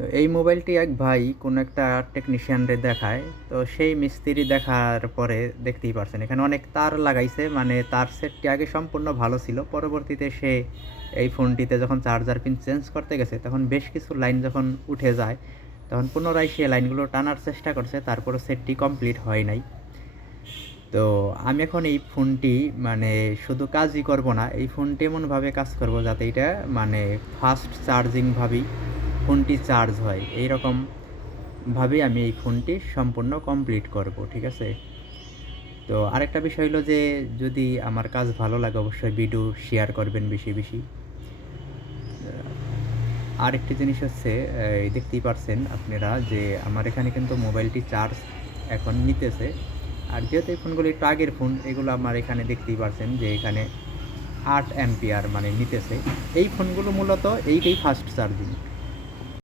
তো এই মোবাইলটি এক ভাই কোনো একটা টেকনিশিয়ানরে দেখায়। তো সেই মিস্ত্রি দেখার পরে দেখতেই পারছেন এখানে অনেক তার লাগাইছে। মানে তার সেটটি আগে সম্পূর্ণ ভালো ছিল। পরবর্তীতে সে এই ফোনটিতে যখন চার্জার পিন চেঞ্জ করতে গেছে, তখন বেশ কিছু লাইন যখন উঠে যায়, তখন পুনরায় সে লাইনগুলো টানার চেষ্টা করছে। তারপরও সেটটি কমপ্লিট হয় নাই। তো আমি এখন এই ফোনটি মানে শুধু কাজই করব না, এই ফোনটি এমনভাবে কাজ করব যাতে এটা মানে ফাস্ট চার্জিংভাবেই ফোনটি চার্জ হয়। এইরকমভাবেই আমি এই ফোনটি সম্পূর্ণ কমপ্লিট করব। ঠিক আছে? তো আরেকটা বিষয় হলো যে, যদি আমার কাজ ভালো লাগে অবশ্যই ভিডিও শেয়ার করবেন বেশি, বেশি। আরেকটি জিনিস হচ্ছে, দেখতেই পারছেন আপনারা যে আমার এখানে কিন্তু মোবাইলটি চার্জ এখন নিতেছে। আর যেহেতু এই ফোনগুলো একটু আগের ফোন, এগুলো আমার এখানে দেখতেই পারছেন যে এখানে 8 অ্যাম্পিয়ার মানে নিতেছে। এই ফোনগুলো মূলত এইটাই ফাস্ট চার্জিং।